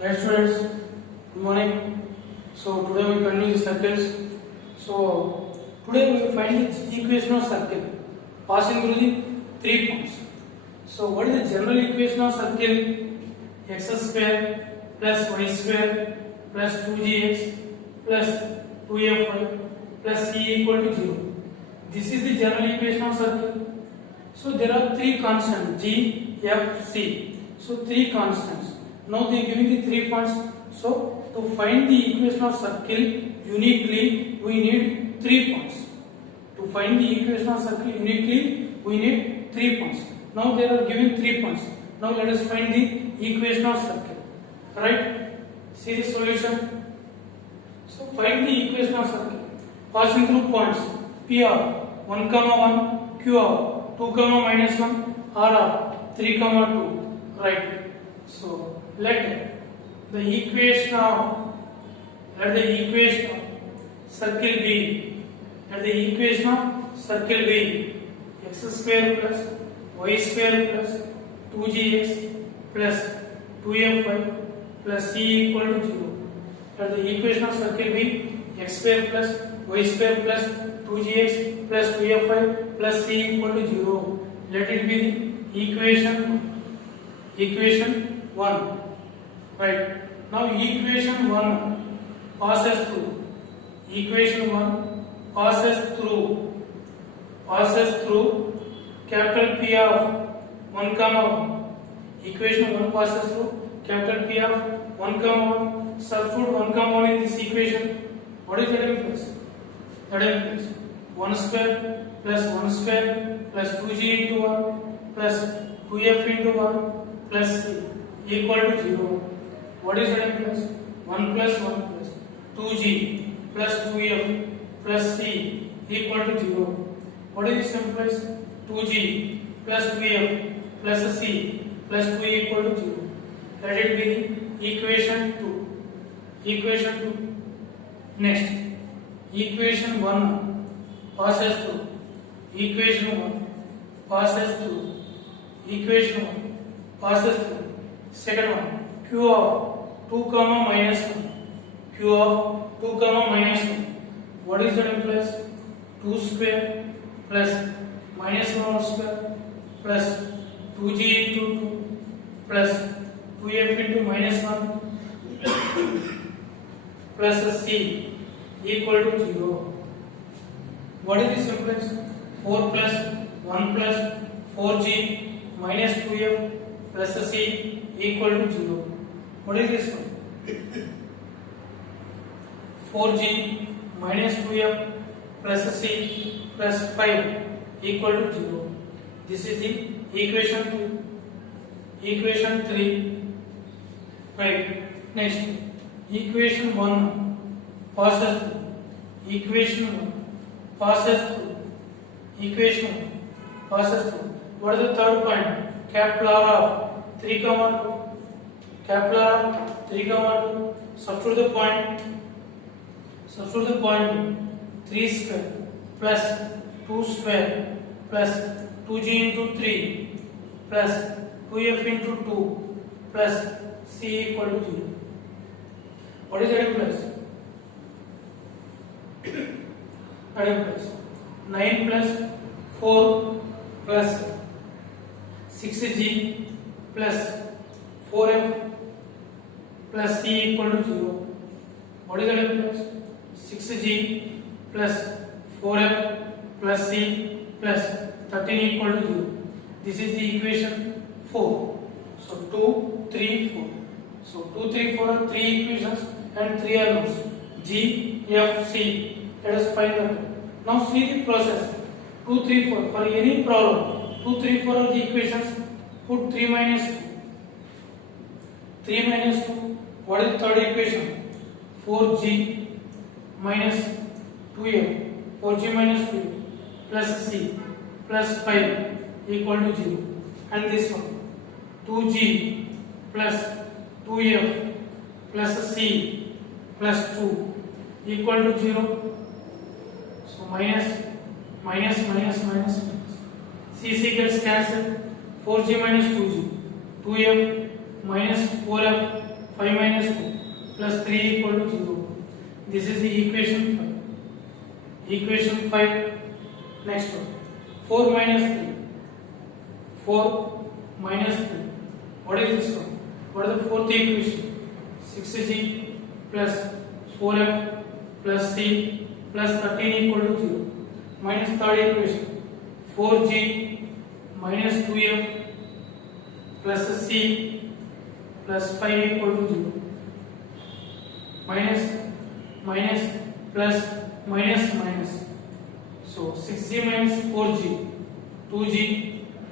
Right students, good morning. So today we continue the circles. So today we will find the equation of circle passing through the 3 points. So what is the general equation of circle? X square plus y square plus 2gx plus 2fy plus c equal to 0. This is the general equation of circle. So there are 3 constants g, f, c. So 3 constants. Now they are giving the 3 points. So to find the equation of circle uniquely, we need 3 points. To find the equation of circle uniquely, we need 3 points. Now they are given 3 points. Now let us find the equation of circle. Right? See the solution. So find the equation of circle passing through points P of 1, 1, Q of 2, minus 1, R of 3, 2. Right? So let the equation of circle be x square plus y square plus 2gx plus 2fy plus c equal to 0. Let the equation of circle be x square plus y square plus 2gx plus 2fy plus c equal to 0. Let it be the equation 1. Right. Now equation 1 passes through. Equation 1 passes through capital P of 1, 1. Equation 1 passes through capital P of 1, 1. Substitute 1, 1 in this equation. What is that in place? That in place 1 square plus 2g into 1 plus 2f into 1 plus c equal to 0. What is that in place? 1 plus 2g plus 2f plus c equal to 0. What is this in place? 2g plus 2f plus c plus 2 equal to 0. Let it be the equation 2. Next, equation 1 passes through. Second one, q of 2, minus 1. What is that in place? 2 square plus minus 1 square plus 2g into 2 plus 2f into minus 1 plus c equal to 0. What is this in place? 4 plus 1 plus 4g minus 2f plus c equal to 0. What is this one? 4g minus 2f plus c plus 5 equal to 0. This is the equation 2. Equation 3. Right. Next, equation 1 passes through. What is the third point? Capital R of 3, 2. Capital R of 3, 2. Substitute the point 3 square plus 2 square plus 2g into 3 plus 2f into 2 plus c equal to 0. What is that in place? That in place 9 plus 4 plus 6g plus 4f plus c equal to 0. What is that in place? 6g plus 4f plus c plus 13 equal to 0. This is the equation 4. So 2, 3, 4. So 2, 3, 4 are 3 equations and 3 unknowns. G, F, C. Let us find that. Now see the process. 2, 3, 4. For any problem, 2, 3, 4 are the equations. Put 3 minus 2. 3 minus 2. What is the third equation? 4g minus 2f. 4g minus 2f plus c plus 5 equal to 0. And this one 2g plus 2f plus c plus 2 equal to 0. So minus. C gets cancelled. 4g minus 2g. 2f minus 4f 5 minus 2 plus 3 equal to 0. This is the equation 5. Equation 5. Next one. 4 minus 3. 4 minus 3. What is this one? What is the fourth equation? 6g plus 4f plus c plus 13 equal to 0. Minus third equation. 4g minus 2f plus c plus 5 equal to 0. Minus plus minus. So 6g minus 4g, 2g,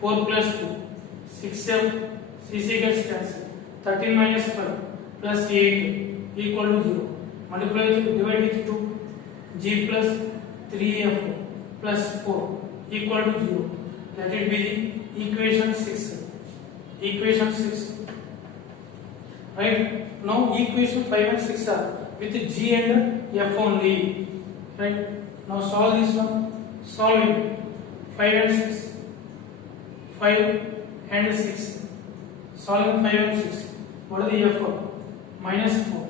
4 plus 2, 6f, cc gets cancelled. 13 minus 5 plus 8 equal to 0. Multiply with, divide with 2, g plus 3f plus 4 equal to 0. Let it be the equation 6. Equation 6. Right? Now equation 5 and 6 are with g and f only. Right? Now solve this one. Solve it. 5 and 6. 5 and 6. Solving 5 and 6. What is the f? Minus 4.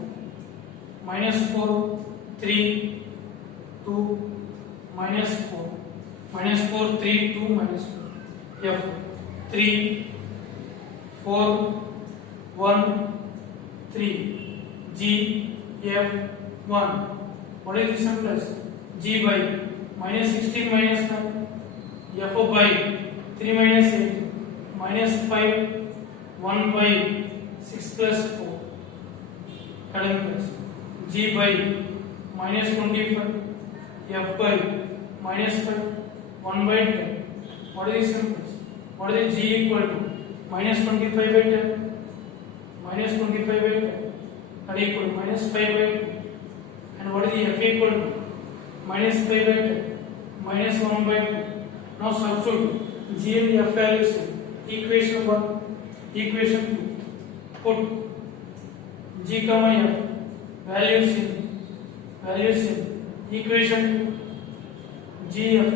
Minus 4, 3, 2, minus 4. Minus 4, 3, 2, minus 4. F. 3, 4, 1, 3. G, F, 1. What is this one plus? G by minus 16 minus 9. F by 3 minus 8. Minus 5, 1 by 6 plus 4. 11 plus. G by minus 25. F by minus 5. 1 by 10. What is this one plus? What is G equal to? Minus 25 by 10. Minus 25 by 10. That equal to minus 5 by 2. And what is the F equal to? Minus 5 by 10. Minus 1 by 2. Now substitute G and F values in equation 1, equation 2. Put G comma F values in equation 2. G F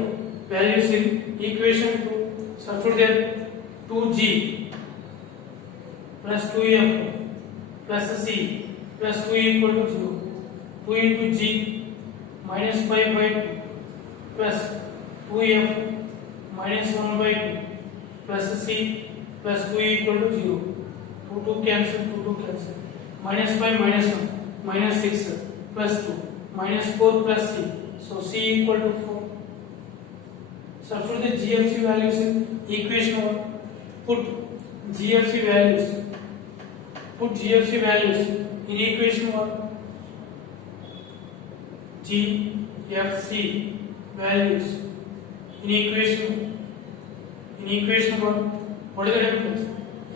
values in equation 2. Substitute there 2G plus 2F plus C plus 2 equal to 0. 2 into G minus 5 by 2 plus 2F minus 1 by 2 plus C plus 2 equal to 0. 2 cancel, 2 cancel. Minus 5 minus 1 minus 6 plus 2 minus 4 plus C. So C equal to 4. Substitute the GFC values in equation 1. Put GFC values. Put GFC values in equation 1. GFC values in equation 1. What is the difference?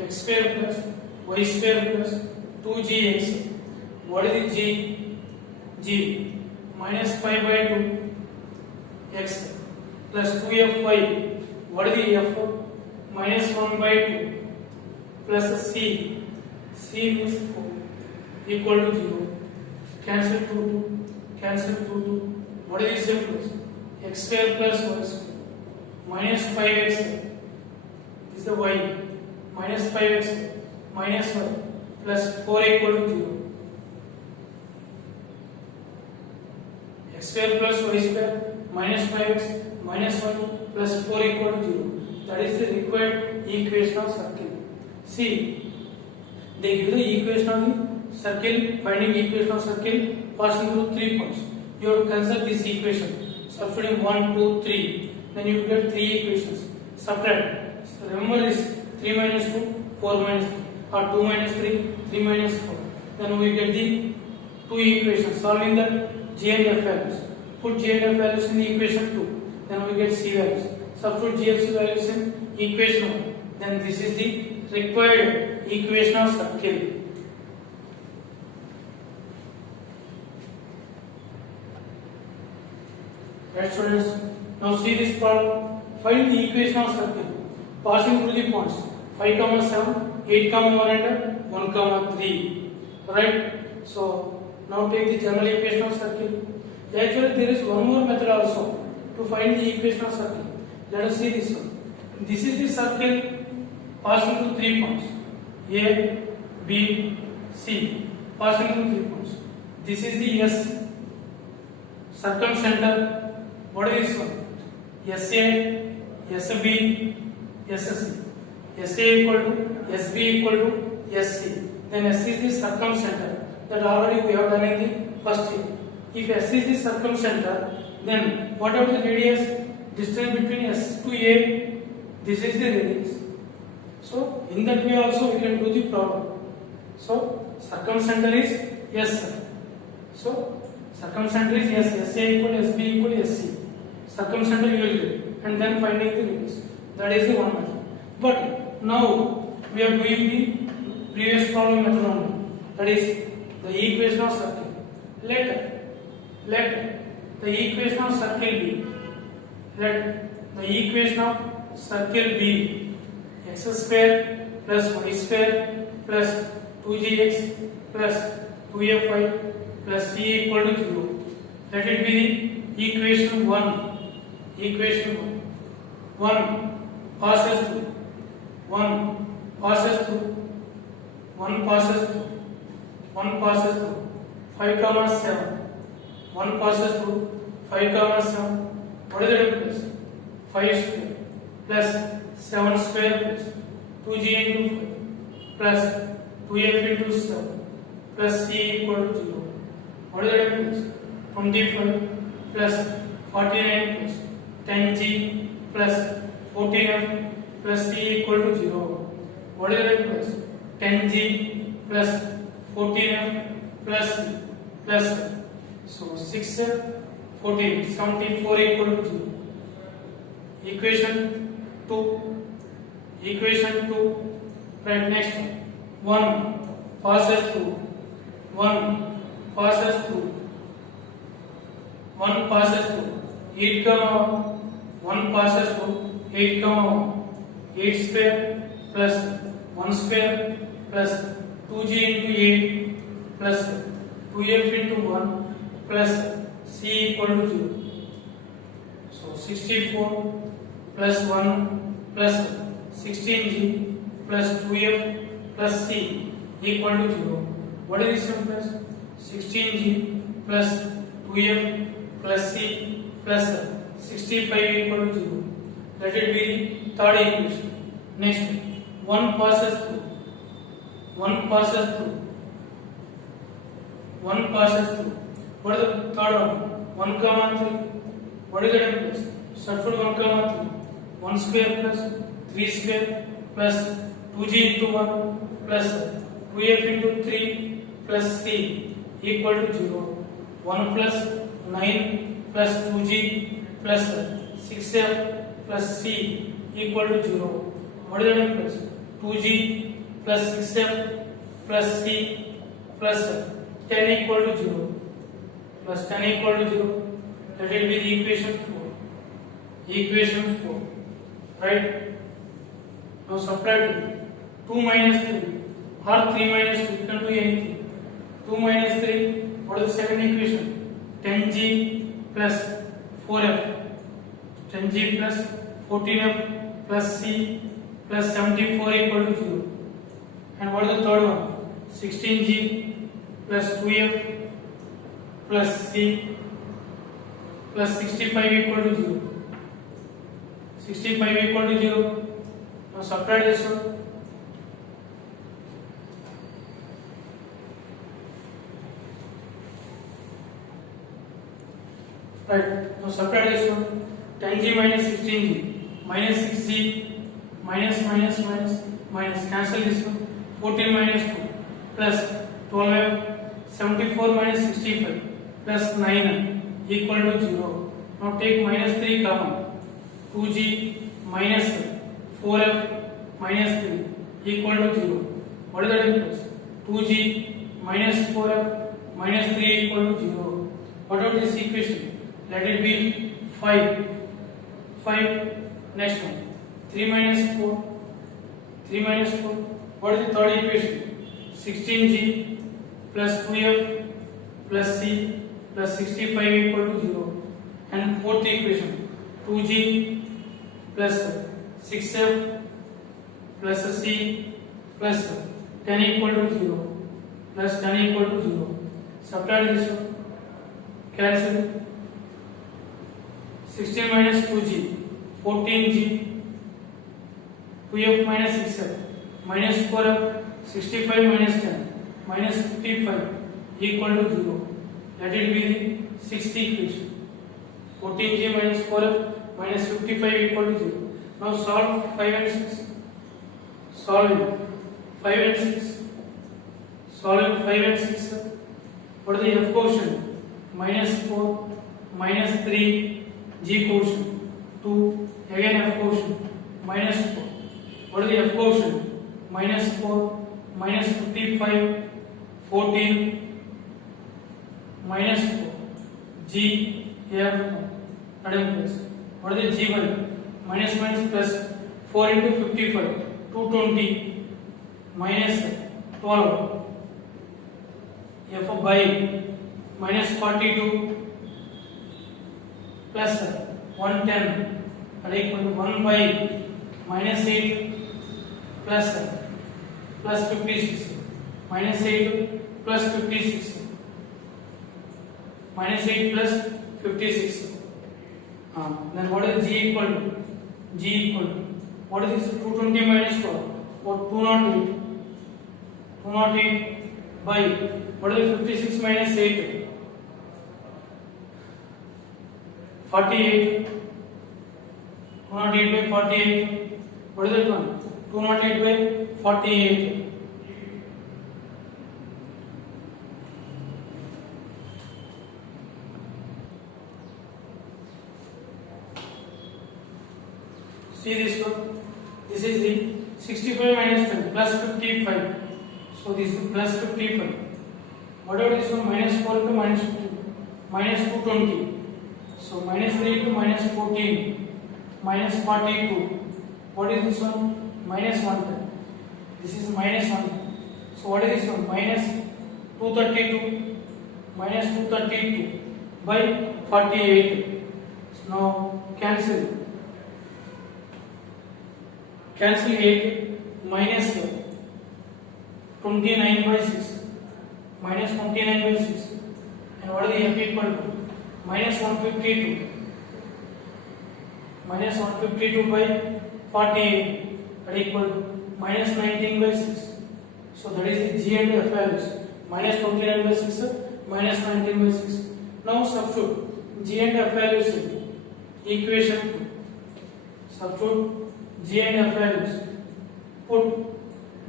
X square plus y square plus 2gx. What is the G minus 5 by 2 x plus 2fy. What is the f? Minus 1 by 2 plus c means 4 equal to 0. Cancel 2. What is the simplest? X square plus y square minus 5x. This is the y. Minus 5x minus 1 plus 4 equal to 0. X square plus y square minus 5x minus 1 plus 4 equal to 0. That is the required equation of circle. See, they give the equation of the circle, finding equation of circle passing through 3 points. You have to consider this equation. Substituting 1, 2, 3. Then you get 3 equations. Subtract. So remember this 3 minus 2, 4 minus 3. Or 2 minus 3, 3 minus 4. Then we get the 2 equations. Solving that G and F values. Put G and F values in the equation 2. Then we get C values. Substitute GFC values in equation 1. Then this is the required equation of circle. Right, students? Now see this problem. Find the equation of circle passing through the points 5, 7, 8, 1 and 1, 3. Right? So now take the general equation of circle. Actually, there is one more method also to find the equation of circle. Let us see this one. This is the circle passing through 3 points A, B, C passing through 3 points. This is the S circumcenter. What is this one? SA, SB, SC. SA equal to SB equal to SC. Then S is the circumcenter. That already we have done in the first year. If S is the circumcenter, then what about the radius? Distance between S to A. This is the radius. So in that way also we can do the problem. So circumcenter is S. So circumcenter is S. SA equal to SB equal to SC. Circumcenter you will get, and then finding the radius. That is the one method. But now we are doing the previous problem method only. That is the equation of circle. Let the equation of circle be. Let the equation of circle be x square plus y square plus 2gx plus 2fy plus c equal to 0. Let it be the equation 1. Equation 1 passes through 1 passes through 1 passes through 1 passes through 5 comma 7 1 passes through 5 comma 7. What is the difference? 5 square plus 7 square plus 2g into 5 plus 2f into 7 plus c equal to 0. What is the difference? 25 plus 49 plus 10g plus 14f plus c equal to 0. What is the difference? 10g plus 14f plus c plus so 6f 14 74 equal to 0. Equation 2. Right, next one. 1 passes through 1 passes through 1 passes through 8 comma 1 passes through 8 comma 8 square plus 1 square plus 2g into 8 plus 2f into 1 plus c equal to 0. So 64 plus 1 plus 16g plus 2f plus c equal to 0. What is this one plus? 16g plus 2f plus c plus 65 equal to 0. Let it be the third equation. Next, 1 passes through 1 passes through 1 passes through. What is the third one? 1 comma 3. What is the difference? Substitute 1 comma 3. 1 square plus 3 square plus 2g into 1 plus 2f into 3 plus c equal to 0. 1 plus 9 plus 2g plus 6f plus c equal to 0. What is the difference? 2g plus 6f plus c plus 10 equal to 0 plus 10 equal to 0. Let it be the equation 4. Equation 4. Right? Now subtract it. 2 minus 3 or 3 minus 2. You can do anything. 2 minus 3. What is the second equation? 10g plus 4f. 10g plus 14f plus c plus 74 equal to 0. And what is the third one? 16g plus 2f plus c plus 65 equal to 0. 65 equal to 0. Now subtract this one. Right. Now subtract this one. 10g minus 16g minus 6g minus cancel this one. 14 minus 2 plus 12f 74 minus 65 plus 9 equal to 0. Now take minus 3 common. 2g minus 4f minus 3 equal to 0. What is the difference? 2g minus 4f minus 3 equal to 0. What about this equation? Let it be 5. Next one. 3 minus 4. What is the third equation? 16g plus 2f plus c plus 65 equal to 0. And fourth equation. 2g plus 6f plus c plus 10 equal to 0. plus 10 equal to 0. Subtract this one. Cancel. 16 minus 2g, 14g, 2f minus 6f, minus 4f, 65 minus 10, minus 55 equal to 0. Let it be the sixth equation. 14g minus 4f minus 55 equal to 0. Now solve 5 and 6. Solve 5 and 6. Solve 5 and 6. What is the f quotient? Minus 4, minus 3, g quotient 2, again f quotient minus 4. What is the f quotient? Minus 4, minus 55, 14, minus 4, g, f, plus. What is the g1? Minus minus plus 4 into 55, 220, minus 12, f by minus 42 plus 110 are equal to 1 by minus 8 plus 56 minus 8 plus 56 minus 8 plus 56. Then what is g equal to? G equal to what is this? 220 minus 12 or 208. 208 by what is 56 minus 8? 48. 208 by 48. What is that one? 208 by 48. See this one. This is the 65 minus 10 plus 55. So this is plus 55. What about this one? Minus 4 to minus 50. Minus 220. So minus 3 to minus 14, minus 42. What is this one? Minus 110. This is minus 110. So what is this one? Minus 232, minus 232 by 48. So now cancel. Cancel 8, minus 29 by 6, minus 29 by 6. And what is the f equal to? Minus 152. Minus 152 by 48 that equal to minus 19 by 6. So that is the g and f values. Minus 29 by 6, minus 19 by 6. Now substitute g and f values in equation 2. Substitute g and f values. Put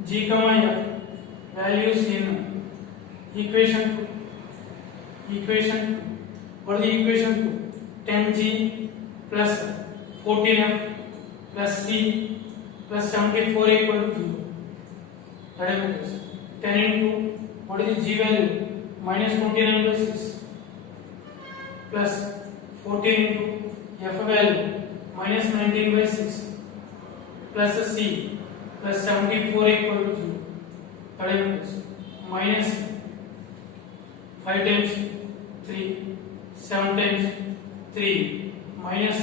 g comma f values in equation 2. Equation 2. What is the equation 2? 10g plus 14f plus c plus 74 equal to 0. That is 10 into what is the g value? Minus 29 by 6 plus 14 into f value minus 19 by 6 plus c plus 74 equal to 0. That is minus 5 times 3. 7 times 3 minus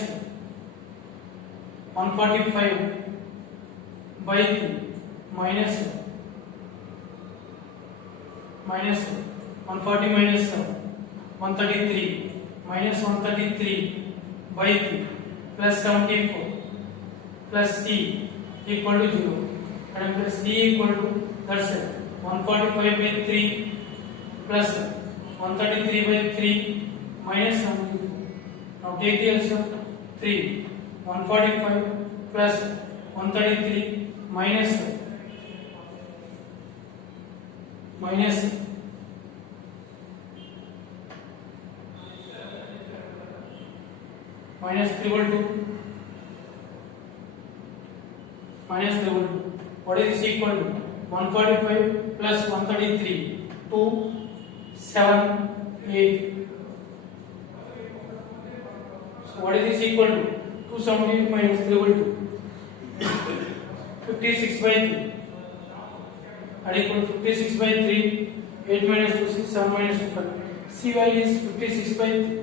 145 by 3 minus 140 minus 133 minus 133 by 3 plus 74 plus c equal to 0 and plus c equal to that's 145 by 3 plus 133 by 3 minus 74. Now take the answer 3. 145 plus 133 minus minus 312 minus 312. What is this equal to? 145 plus 133 2 7 8. What is this equal to? 278 minus 312. 56 by 3. That equal to 56 by 3. 8 minus 2, 6, 7 minus 2, 5. C value is 56 by 3.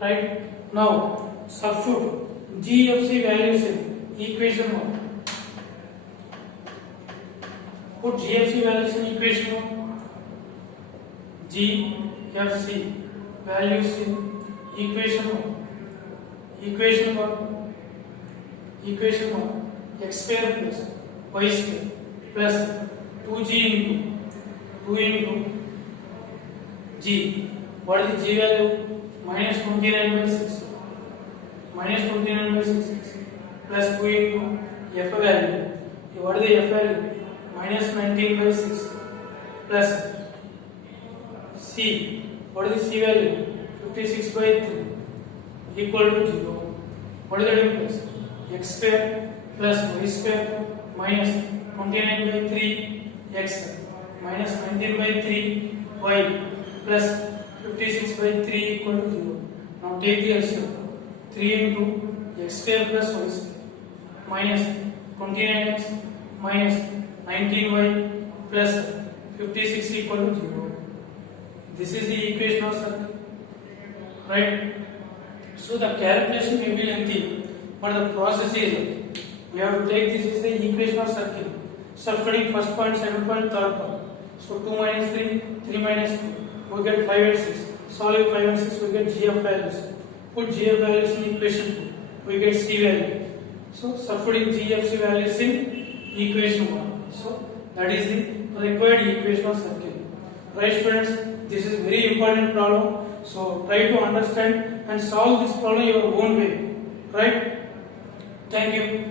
Right? Now, substitute G of C values in equation 1. Put GFC values in equation 1. GFC values in equation 1. Equation 1. X square plus y square plus 2g into g. What is the g value? Minus 29 by 6. Minus 29 by 6 plus 2 into f value. What is the f value? Minus 19 by 6 plus c. What is the c value? 56 by 3 equal to 0. What is the difference? X square plus y square minus 29 by 3 x minus 19 by 3 y plus 56 by 3 equal to 0. Now take the LCM. 3 into x square plus y square minus 29x minus 19y plus 56 equal to 0. This is the equation of circle, right? So the calculation may be lengthy, but the process is we have to take this is the equation of circle. Substituting first point, second point, third point. So 2 minus 3, 3 minus 2, we get 5 and 6. Solving 5 and 6, we get GF values. Put GF values in equation 2, we get C value. So substituting GFC values in equation 1. So that is the required equation of circle. Right students, this is very important problem. So try to understand and solve this problem your own way. Right? Thank you.